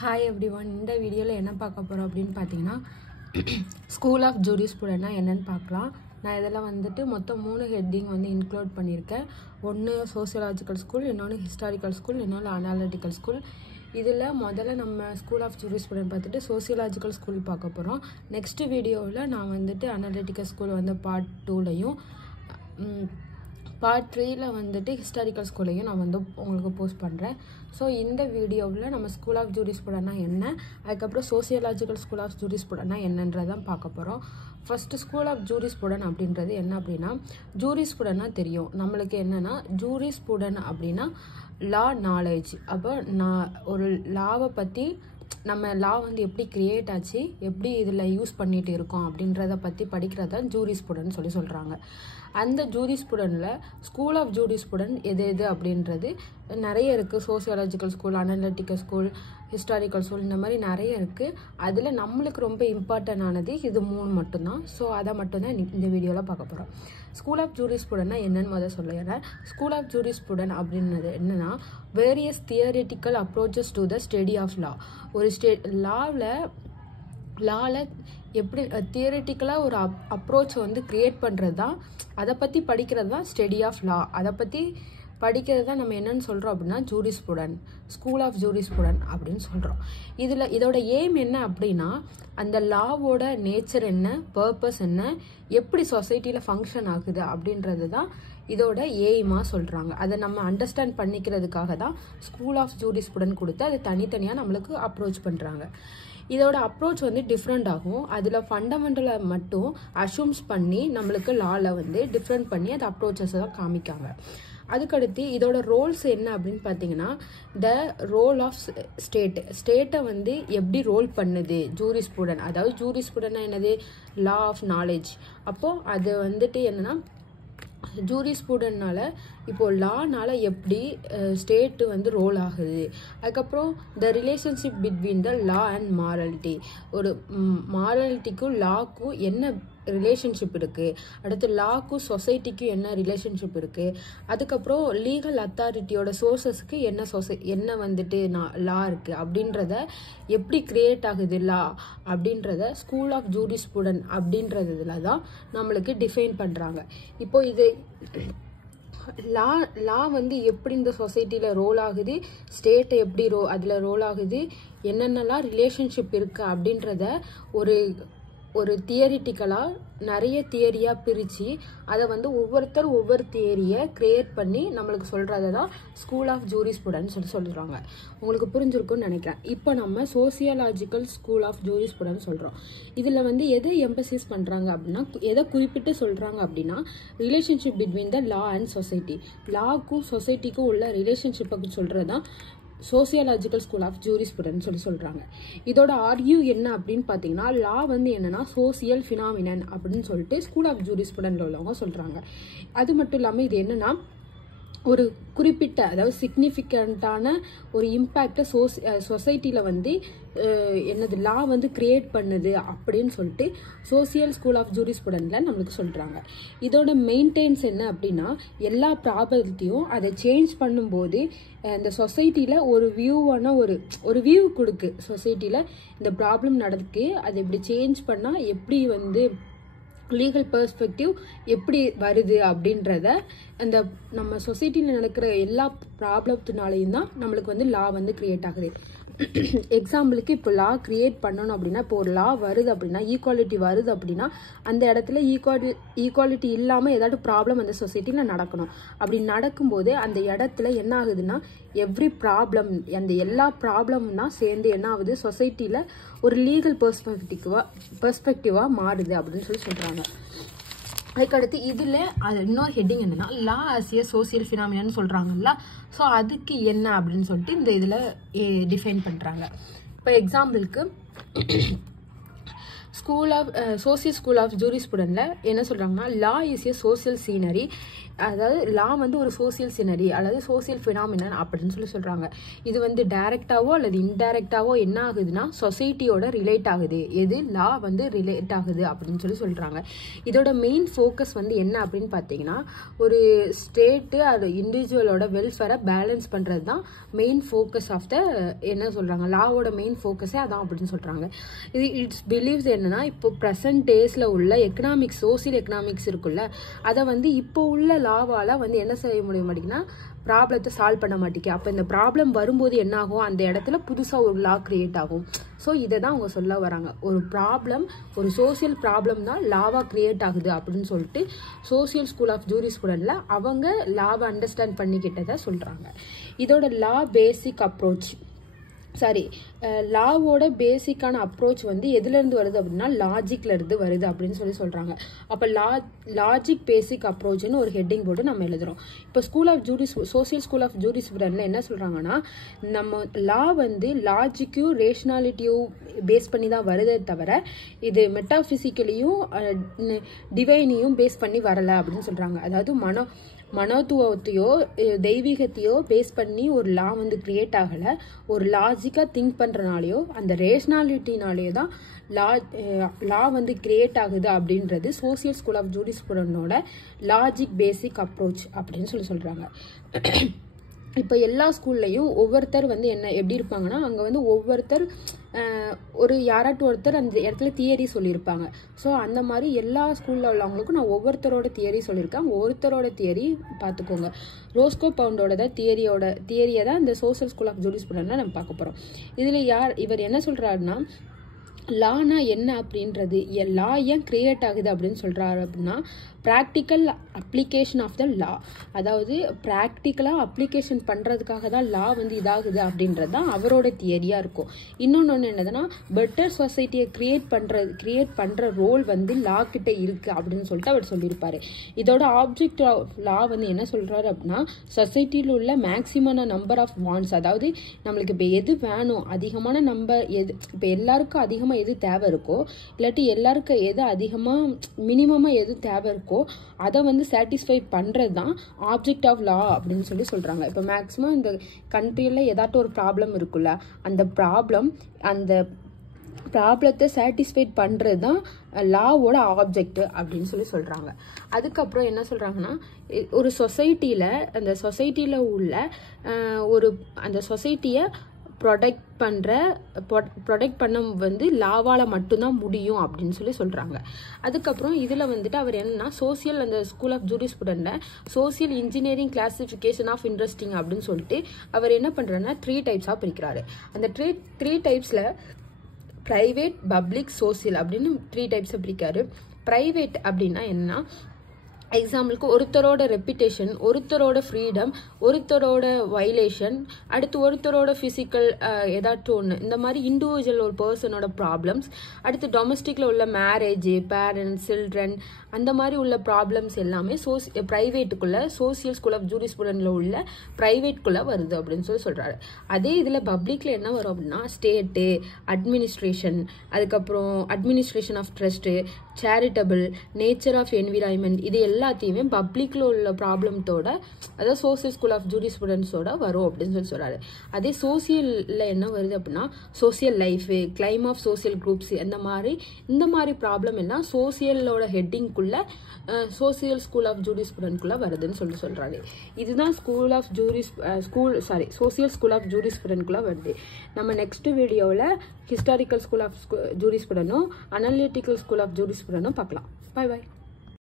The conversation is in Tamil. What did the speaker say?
Hi everyone, இந்த வீடியோல என்ன பார்க்க போறோம் அப்படினு பாத்தீங்கன்னா ஸ்கூல் ஆஃப் ஜூரிஸ்ப்ருடென்ட்னா என்னன்னு பார்க்கலாம். நான் இதெல்லாம் வந்துட்டு மொத்தம் 3 ஹெட்டிங் வந்து இன்க்ளூட் பண்ணியிருக்கேன். ஒன்னு சோசியோலாஜிக்கல் ஸ்கூல், இன்னொன்னு ஹிஸ்டாரிக்கல் ஸ்கூல், இன்னொன்னு அனாலிட்டிக்கல் ஸ்கூல். இதில் முதல்ல நம்ம ஸ்கூல் ஆஃப் ஜூரிஸ்ப்ருடென்ட் பார்த்துட்டு சோசியோலாஜிக்கல் ஸ்கூல் பார்க்க போகிறோம். நெக்ஸ்ட் வீடியோவில் நான் வந்துட்டு அனாலிட்டிக்கல் ஸ்கூல் வந்து பார்ட் 2லையும் பார்ட் 3ல வந்துட்டு ஹிஸ்டாரிக்கல் ஸ்கூலையும் நான் வந்து உங்களுக்கு போஸ்ட் பண்ணுறேன். ஸோ இந்த வீடியோவில் நம்ம ஸ்கூல் ஆஃப் ஜூரிஸ்ப்ருடென்ட்னா என்ன, அதுக்கப்புறம் சோசியோலாஜிக்கல் ஸ்கூல் ஆஃப் ஜூரிஸ்ப்ருடென்ட்னா என்னன்றதான் பார்க்க போகிறோம். ஃபஸ்ட்டு ஸ்கூல் ஆஃப் ஜூரிஸ்ப்ருடென்ட் அப்படின்றது என்ன அப்படின்னா, ஜூரிஸ்ப்ருடென்ட்னா தெரியும் நம்மளுக்கு என்னென்னா, ஜூரிஸ்ப்ருடென்ட் அப்படின்னா லா நாலேஜ். அப்போ நான் ஒரு லாவை பற்றி நம்ம லா வந்து எப்படி கிரியேட் ஆச்சு, எப்படி இதில் யூஸ் பண்ணிட்டு இருக்கோம் அப்படின்றத பற்றி படிக்கிறது தான் ஜூரிஸ்ப்ருடென்ட் சொல்கிறாங்க. அந்த ஜூரிஸ்ப்ருடென்ட்டில் ஸ்கூல் ஆஃப் ஜூரிஸ்ப்ருடென்ட் எது அப்படின்றது நிறைய இருக்குது. Sociological school, analytical school, historical school, இந்த மாதிரி நிறைய இருக்குது. அதில் நம்மளுக்கு ரொம்ப இம்பார்ட்டன்ட் ஆனது இது 3 மட்டும்தான். ஸோ அதை மட்டும்தான் இந்த வீடியோவில் பார்க்க போகிறோம். ஸ்கூல் ஆஃப் ஜூரிஸ்ப்ருடென்ட்னா என்னன்னு முதல் சொல்லிடுறேன். ஸ்கூல் ஆஃப் ஜூரிஸ்ப்ருடென்ட் அப்படின்றது என்னன்னா, various theoretical approaches to the study of law. ஒரு லாவில் எப்படி தியரிட்டிக்கலாக ஒரு அப்ரோச்சை வந்து கிரியேட் பண்ணுறது தான், அதை பற்றி படிக்கிறது தான் ஸ்டடி ஆஃப் லா. அதை பற்றி படிக்கிறது தான் நம்ம என்னன்னு சொல்கிறோம் அப்படின்னா ஜூரிஸ்ப்ருடென்ட், ஸ்கூல் ஆஃப் ஜூரிஸ்ப்ருடென்ட் அப்படின்னு சொல்கிறோம். இதோட எய்ம் என்ன அப்படின்னா, அந்த லாவோட நேச்சர் என்ன, பர்பஸ் என்ன, எப்படி சொசைட்டியில் ஃபங்க்ஷன் ஆகுது அப்படின்றது தான் இதோட எய்மாக சொல்கிறாங்க. அதை நம்ம அண்டர்ஸ்டாண்ட் பண்ணிக்கிறதுக்காக தான் ஸ்கூல் ஆஃப் ஜூரிஸ்ப்ருடென்ட் கொடுத்து அதை தனித்தனியாக நம்மளுக்கு அப்ரோச் பண்ணுறாங்க. இதோட அப்ரோச் வந்து டிஃப்ரெண்ட் ஆகும். அதில் ஃபண்டமெண்டலை மட்டும் அஷ்யூம்ஸ் பண்ணி நம்மளுக்கு லாவில் வந்து டிஃப்ரெண்ட் பண்ணி அந்த அப்ரோச்சஸை தான் காமிக்காங்க. அதுக்கடுத்து இதோட ரோல்ஸ் என்ன அப்படின்னு பார்த்தீங்கன்னா, த ரோல் ஆஃப் ஸ்டேட்டை வந்து எப்படி ரோல் பண்ணுது ஜூரிஸ்ப்ருடென்ட். அதாவது ஜூரிஸ்ப்ருடென்ட்னா என்னது, லா ஆஃப் நாலேஜ். அப்போது அது வந்துட்டு என்னன்னா, ஜூரிஸ்ப்ருடென்ட்னால இப்போது லானால எப்படி ஸ்டேட்டு வந்து ரோல் ஆகுது. அதுக்கப்புறம் the relationship between the law and morality. ஒரு மாரலிட்டிக்கும் லாக்கும் என்ன ரிலேஷன்ஷிப் இருக்குது, அடுத்து லாக்கும் சொசைட்டிக்கும் என்ன ரிலேஷன்ஷிப் இருக்குது, அதுக்கப்புறம் லீகல் அத்தாரிட்டியோட சோர்சஸ்க்கு என்ன வந்துட்டு லா இருக்குது அப்படின்றத, எப்படி கிரியேட் ஆகுது லா அப்படின்றத ஸ்கூல் ஆஃப் ஜூரிஸ்ப்ருடென்ட் அப்படின்றதுல தான் நம்மளுக்கு டிஃபைன் பண்ணுறாங்க. இப்போ இது லா வந்து எப்படி இந்த சொசைட்டியில் ரோல் ஆகுது, ஸ்டேட்டை எப்படி அதில் ரோல் ஆகுது, என்னென்னலாம் ரிலேஷன்ஷிப் இருக்குது அப்படின்றத ஒரு தியரிட்டிக்கலாக நிறைய தியரியாக பிரித்து அதை வந்து ஒவ்வொருத்தர் ஒவ்வொரு தியரியை கிரியேட் பண்ணி நம்மளுக்கு சொல்கிறத தான் ஸ்கூல் ஆஃப் ஜூரிஸ்ப்ருடென்ட் சொல்கிறாங்க. உங்களுக்கு புரிஞ்சிருக்குன்னு நினைக்கிறேன். இப்போ நம்ம சோசியாலஜிக்கல் ஸ்கூல் ஆஃப் ஜூரிஸ்ப்ருடென்ட் சொல்கிறோம். இதில் வந்து எதை எம்பசிஸ் பண்ணுறாங்க அப்படின்னா, எதை குறிப்பிட்டு சொல்கிறாங்க அப்படின்னா, relationship between the law and society. லாக்கும் சொசைட்டிக்கும் உள்ள ரிலேஷன்ஷிப்பை சொல்கிறது தான் சோசியாலஜிக்கல் ஸ்கூல் ஆஃப் ஜூரிஸ்ப்ருடென்ட் சொல்கிறாங்க. இதோட ஆர்கியூ என்ன அப்படின்னு பார்த்தீங்கன்னா, லா வந்து என்னன்னா சோசியல் ஃபினாமினன் அப்படின்னு சொல்லிட்டு ஸ்கூல் ஆஃப் ஜூரிஸ்ப்ருடென்ட்ல உள்ளவங்க சொல்கிறாங்க. அது மட்டும் இல்லாமல் இது என்னன்னா, ஒரு குறிப்பிட்ட, அதாவது சிக்னிஃபிகண்ட்டான ஒரு இம்பேக்டை சொசைட்டியில் வந்து என்னது லா வந்து கிரியேட் பண்ணுது அப்படின்னு சொல்லிட்டு சோசியல் ஸ்கூல் ஆஃப் ஜூரிஸ்ப்ருடென்ட்ல நம்மளுக்கு சொல்கிறாங்க. இதோட மெயின்டைன்ஸ் என்ன அப்படின்னா, எல்லா ப்ராபர்ட்டியும் அதை சேஞ்ச் பண்ணும்போது இந்த சொசைட்டியில் ஒரு வியூவான ஒரு வியூ கொடுக்கு. சொசைட்டியில் இந்த ப்ராப்ளம் நடக்கு, அதை இப்படி சேஞ்ச் பண்ணால் எப்படி வந்து லீகல் பெர்ஸ்பெக்டிவ் எப்படி வருது அப்படின்றத, அந்த நம்ம சொசைட்டியில் நடக்கிற எல்லா ப்ராப்ளத்தினாலையும் தான் நம்மளுக்கு வந்து லா வந்து கிரியேட் ஆகுது. எக்ஸாம்பிளுக்கு இப்போ லா கிரியேட் பண்ணணும் அப்படின்னா, இப்போ ஒரு லா வருது அப்படின்னா, ஈக்குவாலிட்டி வருது அப்படின்னா, அந்த இடத்துல ஈக்குவாலிட்டி இல்லாமல் ஏதாவது ப்ராப்ளம் அந்த சொசைட்டியில் நடக்கணும். அப்படி நடக்கும்போது அந்த இடத்துல என்ன ஆகுதுன்னா, எவ்ரி ப்ராப்ளம், அந்த எல்லா ப்ராப்ளம்னா சேர்ந்து என்ன ஆகுது, சொசைட்டியில் ஒரு லீகல் பெர்ஸ்பெக்டிவாக மாறுது அப்படின்னு சொல்கிறாங்க. அதுக்கடுத்து இதில் இன்னொரு ஹெட்டிங் என்னன்னா, லா ஆஸ் ஏ சோசியல் ஃபினாமினன் சொல்கிறாங்கல்ல. ஸோ அதுக்கு என்ன அப்படின்னு சொல்லிட்டு இந்த இதில் டிஃபைன் பண்ணுறாங்க. இப்போ எக்ஸாம்பிளுக்கு ஸ்கூல் ஆஃப் ஜூரிஸ்ப்ருடென்ட்ல என்ன சொல்கிறாங்கன்னா, லா இஸ் ஏ சோசியல் சீனரி அதாவது லா வந்து ஒரு சோசியல் சினரி அல்லது சோசியல் ஃபினாமினன் அப்படின்னு சொல்றாங்க. இது வந்து டைரக்டாவோ அல்லது இன்டைரக்டாவோ என்ன ஆகுதுன்னா சொசைட்டியோட ரிலேட் ஆகுது. எது லா வந்து ரிலேட் ஆகுது அப்படின்னு சொல்றாங்க. இதோட மெயின் ஃபோக்கஸ் வந்து என்ன அப்படின்னு பார்த்தீங்கன்னா ஒரு ஸ்டேட்டு அது இண்டிவிஜுவலோட வெல்ஃபேரை பேலன்ஸ் பண்றது தான் மெயின் ஃபோக்கஸ் ஆஃப் த என்ன சொல்றாங்க லாவோட மெயின் ஃபோக்கஸே அதான் அப்படின்னு சொல்றாங்க. இது இட்ஸ் பிலீவ்ஸ் என்னன்னா இப்போ ப்ரெசன்ட் டேஸ்ல உள்ள எக்கனாமிக்ஸ் சோசியல் எக்கனாமிக்ஸ் இருக்குல்ல அதை வந்து இப்போ உள்ள லாவால வந்து என்ன செய்ய முடிய மாட்டேங்குன்னா ப்ராப்ளத்தை சால்வ் பண்ண மாட்டேங்க. அப்போ இந்த ப்ராப்ளம் வரும்போது என்ன ஆகும், அந்த இடத்துல புதுசாக ஒரு லா கிரியேட் ஆகும். ஸோ இதை தான் அவங்க சொல்ல வராங்க. ஒரு ப்ராப்ளம் ஒரு சோசியல் ப்ராப்ளம் தான் லாவாக கிரியேட் ஆகுது அப்படின்னு சொல்லிட்டு சோசியல் ஸ்கூல் ஆஃப் ஜூரிஸ்ப்ருடென்ட்ல அவங்க லாவை அண்டர்ஸ்டாண்ட் பண்ணிக்கிட்டதை சொல்கிறாங்க. இதோட லா பேசிக் அப்ரோச் லாவோட பேசிக்கான அப்ரோச் வந்து எதுலேருந்து வருது அப்படின்னா லாஜிக்ல இருந்து வருது அப்படின்னு சொல்கிறாங்க. அப்போ லாஜிக் பேசிக் அப்ரோச்னு ஒரு ஹெட்டிங் போட்டு நம்ம எழுதுறோம். இப்போ சோசியல் ஸ்கூல் ஆஃப் ஜூரிஸ்ப்ருடென்ட்ல என்ன சொல்கிறாங்கன்னா நம்ம லா வந்து லாஜிக்கையும் ரேஷனாலிட்டியும் பேஸ் பண்ணி தான் வருதே தவிர இது மெட்டாஃபிசிக்கலையும் டிவைனையும் பேஸ் பண்ணி வரலை அப்படின்னு சொல்கிறாங்க. அதாவது மனோத்துவத்தையோ தெய்வீகத்தையோ பேஸ் பண்ணி ஒரு லா வந்து கிரியேட் ஆகலை. ஒரு லாஜிக்காக திங்க் பண்ணுறனாலையோ அந்த ரேஷனாலிட்டினாலேயோ தான் லா வந்து கிரியேட் ஆகுது அப்படின்றது சோசியல் ஸ்கூல் ஆஃப் ஜூரிஸ்ப்ருடென்ட்டோட லாஜிக் பேசிக் அப்ரோச் அப்படின்னு சொல்கிறாங்க. இப்போ எல்லா ஸ்கூல்லையும் ஒவ்வொருத்தர் வந்து எப்படி இருப்பாங்கன்னா அங்கே வந்து ஒவ்வொருத்தர் ஒரு யாராட்டும் ஒருத்தர் அந்த இடத்துல தியரி சொல்லியிருப்பாங்க. ஸோ அந்த மாதிரி எல்லா ஸ்கூலில் உள்ளவங்களுக்கும் நான் ஒவ்வொருத்தரோட தியரி சொல்லியிருக்கேன். ஒருத்தரோட தியரி பார்த்துக்கோங்க. ரோஸ்கோ பவுண்டோட தியரியை தான் இந்த சோசியல் ஸ்கூல் ஆஃப் ஜூரிஸ்ப்ருடென்ட்ல நம்ம பார்க்க போகிறோம். இதில் இவர் என்ன சொல்கிறாருன்னா லானா என்ன அப்படின்றது லா ஏன் கிரியேட் ஆகுது அப்படின்னு சொல்கிறாரு அப்படின்னா ப்ராக்டிக்கல் அப்ளிகேஷன் ஆஃப் த லா, அதாவது ப்ராக்டிக்கலாக அப்ளிகேஷன் பண்ணுறதுக்காக தான் லா வந்து இதாகுது அப்படின்றது தான் அவரோட தியரியாக இருக்கும். இன்னொன்று என்னதுன்னா பெட்டர் சொசைட்டியை கிரியேட் பண்ணுற ரோல் வந்து லா கிட்ட இருக்குது அப்படின்னு சொல்லிட்டு அவர் சொல்லியிருப்பாரு. இதோட ஆப்ஜெக்ட் ஆஃப் லா வந்து என்ன சொல்கிறாரு அப்படின்னா சொசைட்டியில் உள்ள மேக்ஸிமான நம்பர் ஆஃப் வாண்ட்ஸ், அதாவது நம்மளுக்கு இப்போ எது வேணும் அதிகமான நம்பர் இப்போ எல்லாருக்கும் அதிகமாக எது தேவை இருக்கோ இல்லாட்டி எல்லாருக்கும் எது அதிகமாக மினிமமாக எது தேவை இருக்கோ அதை வந்து சாட்டிஸ்ஃபை பண்ணுறது தான் ஆப்ஜெக்ட் ஆஃப் லா அப்படின்னு சொல்கிறாங்க. இப்போ மேக்ஸிமம் இந்த கண்ட்ரியில் ஏதாட்டும் ஒரு ப்ராப்ளம் இருக்குல்ல அந்த ப்ராப்ளத்தை சாட்டிஸ்ஃபைட் பண்ணுறது தான் லாவோட ஆப்ஜெக்ட் அப்படின்னு சொல்கிறாங்க. அதுக்கப்புறம் என்ன சொல்கிறாங்கன்னா ஒரு சொசைட்டியில் அந்த சொசைட்டியில் உள்ள அந்த சொசைட்டியை ப்ரொடெக்ட் பண்ண வந்து லாவால் மட்டும்தான் முடியும் அப்படின்னு சொல்கிறாங்க. அதுக்கப்புறம் இதில் வந்துட்டு அவர் என்னன்னா சோசியல் அந்த ஸ்கூல் ஆஃப் ஜூரிஸ்ப்ருடென்ட்ல social engineering classification of interesting அப்படின்னு சொல்லிட்டு அவர் என்ன பண்ணுறாருன்னா 3 டைப்ஸாக பிரிக்கிறாரு. அந்த 3 டைப்ஸில் ப்ரைவேட் பப்ளிக் சோசியல் அப்படின்னு 3 டைப்ஸை பிரிக்காரு. ப்ரைவேட் அப்படின்னா என்னன்னா எக்ஸாம்பிளுக்கு ஒருத்தரோட ரெப்யூட்டேஷன், ஒருத்தரோட ஃப்ரீடம், ஒருத்தரோட வயலேஷன், அடுத்து ஒருத்தரோட ஃபிசிக்கல் ஏதாட்டும் ஒன்று, இந்த மாதிரி இண்டிவிஜுவல் ஒரு பர்சனோட ப்ராப்ளம்ஸ், அடுத்து டொமஸ்டிக்கில் உள்ள மேரேஜ், பேரண்ட்ஸ், சில்ட்ரன், அந்த மாதிரி உள்ள ப்ராப்ளம்ஸ் எல்லாமே ப்ரைவேட்டுக்குள்ளே சோசியல் ஸ்கூல் ஆஃப் ஜூரிஸ்ப்ருடென்ட்ல உள்ள ப்ரைவேட்குள்ளே வருது அப்படின்னு சொல்கிறாரு. அதே இதில் பப்ளிக்கில் என்ன வரும் அப்படின்னா ஸ்டேட்டு, அட்மினிஸ்ட்ரேஷன், அதுக்கப்புறம் administration of trust, charitable, nature of environment, இது எல்லாத்தையுமே பப்ளிக்கில் உள்ள ப்ராப்ளத்தோட அதாவது சோசியல் ஸ்கூல் ஆஃப் ஜூரிஸ்ப்ருடென்ட்ஸோட வரும் அப்படின்னு சொல்கிறாரு. அதே சோசியலில் என்ன வருது அப்படின்னா social life, claim of social groups, இந்த மாதிரி ப்ராப்ளம் எல்லாம் சோசியலோட ஹெட்டிங்குள்ள சோசியல் ஸ்கூல் ஆஃப் ஜூரிஸ்ப்ருடென்ட்குள்ளே வருதுன்னு சொல்கிறாரு. இதுதான் சோசியல் ஸ்கூல் ஆஃப் ஜூரிஸ்ப்ருடென்ட்குள்ளே வருது. நம்ம நெக்ஸ்ட் வீடியோவில் ஹிஸ்டாரிக்கல் ஸ்கூல் ஆஃப் ஜூரிஸ்ப்ருடென்ட்டும் அனலிட்டிக்கல் ஸ்கூல் ஆஃப் ஜூரிஸ்ப்ருடென்ட்டும் பார்க்கலாம். பாய் பாய்.